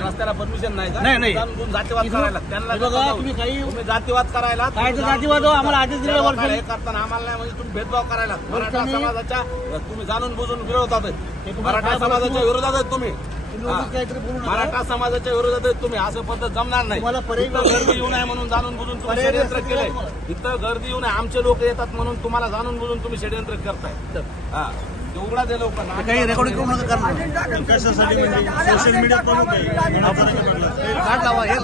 रस्त्याला परमिशन नाही नाही, जातीवाद करायला त्यांना तुम्ही काही- जातीवाद काय जातीवाद आम्हाला. हे करताना आम्हाला नाही म्हणजे तुम्ही भेदभाव करायला मराठा समाजाच्या तुम्ही जाणून बुजून विरोधात मराठा? समाजाच्या विरोधात तुम्ही. मराठा समाजाच्या विरोधात आहेत तुम्ही. असं पद्धत जमणार नाही. गर्दी येऊ नये म्हणून जाणून बुजून तुम्ही षडयंत्र केलंय. इथं गर्दी येऊ नये. आमचे लोक येतात म्हणून तुम्हाला जाणून बुजून तुम्ही षडयंत्र करताय. हा हे काही रेकॉर्डिंग करू नका करणार कशासाठी म्हणजे सोशल मीडिया प्रमुख हे म्हटलं. कार्ड लावा हे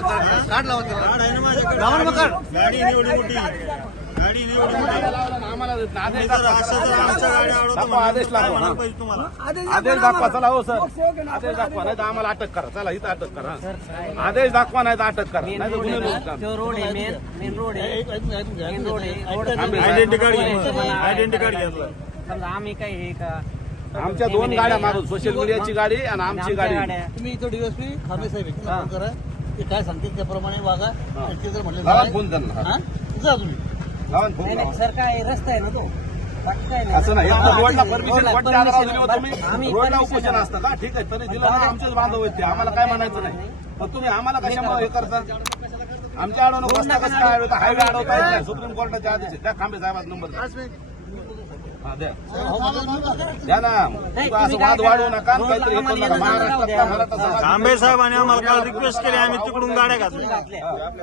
कार्ड लावा कार्ड आहे ना माझ्याकडे लावा ना मग कार्ड गाडी एवढी मोठी गाडी एवढी मोठी आम्हाला आदेश जर दाखवा. असं जर आमच्या गाडी अडवतो दाखवा, आदेश दाखवा, म्हणायला हा. पाहिजे तुम्हाला आदेश दाखवा चला हो सर आदेश दाखवा नाही तर आम्हाला अटक करा चला इथं अटक करा आदेश दाखवा नाही तर अटक करा नाही तर गुन्हे रोड आहे मेन रोड आहे आयडेंटिटी कार्ड आयडेंटिटी कार्ड घेतलं समजा आम्ही काय हे का आमच्या दोन गाड्या मारून सोशल मीडियाची गाडी आणि आमची आमच्या गाडी. गाड्या. तुम्ही इथं डीएसपी खामे साहेब आहेत. त्यांना फोन करा. ते काय सांगतील त्याप्रमाणे वागा. आणि ते जर म्हटलं लावा नाही- फोन त्यांना. हा? जा तुम्ही. लावा फोन नाही लावा. नाही सर काय रस्ता आहे ना तो? बाकी काय असं नाही. हा, इथं रोडला रोडला परमिशन आम्ही तुम्ही? रोडला permission उपोषण असतं का ठीक आहे. तरी दिलं आमचेच बांधव आहेत ते. आम्हाला काय म्हणायचं नाही. पण तुम्ही आम्हाला कशामुळे हे करता आमच्या अडवणूक रस्ता कसं काय अडवता हायवे अडवता येत नाही सुप्रीम कोर्टाचे आदेश आहे. त्या खांबे साहेबाचा नंबर द्या. हा, द्या. ना. असं वाद वाढवू नका आणि काहीतरी हे करू नका महाराष्ट्रातला मराठा समाज तांबे साहेबांनी आम्हाला काल रिक्वेस्ट केली आम्ही तिकडून गाड्या घातल्या.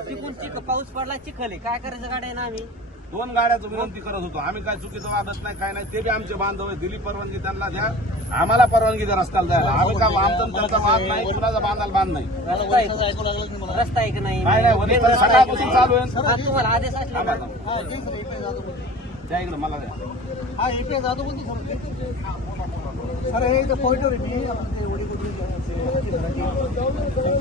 चिकून चिक पाऊस पडला चिखल. आहे काय करायचं गाड्या ना आम्ही? दोन गाड्याचं विनंती करत होतो. आम्ही काय चुकीचं वागत नाही काय नाही ते बी आमचे बांधव आहे दिली परवानगी त्यांना द्या. आम्हाला परवानगी द्या रस्त्याला द्यायला आम्ही का आमचा आणि त्यांचा वाद नाही कुणाचा बांधायला बांध नाही. रस्ता आहे की नाही. काय नाही सकाळपासून चालू आहे. हा, तुम्हाला आदेश असला ना हा इकडे. द्या इकडे मला द्या. हा इकडे जातो बोलते सर अरे हे इथं पॉईंटवर आहे मी आपण ते वडी कुठली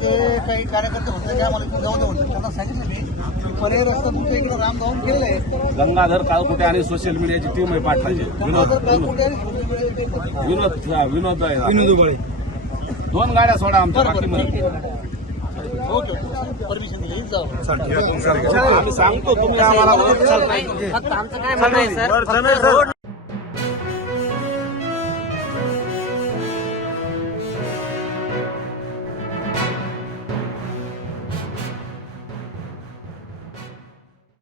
ते काही कार्यकर्ते होते काय मला इथे जाऊ दे म्हणतात. त्यांना सांगितलं मी पर्याय रस्ता तुमच्या इकडे राम जाऊन गेलेला आहे. गंगाधर काळकुटे आणि सोशल मीडियाची टीम आहे पाठवायची विनोद विनोद. हा, विनोद आहे. विनोद उबाळे दोन गाड्या सोडा आमच्या बरं, ओके परमिशन सांगतो तुम्ही आम्हाला. फक्त आमचं काय म्हणणं आहे सर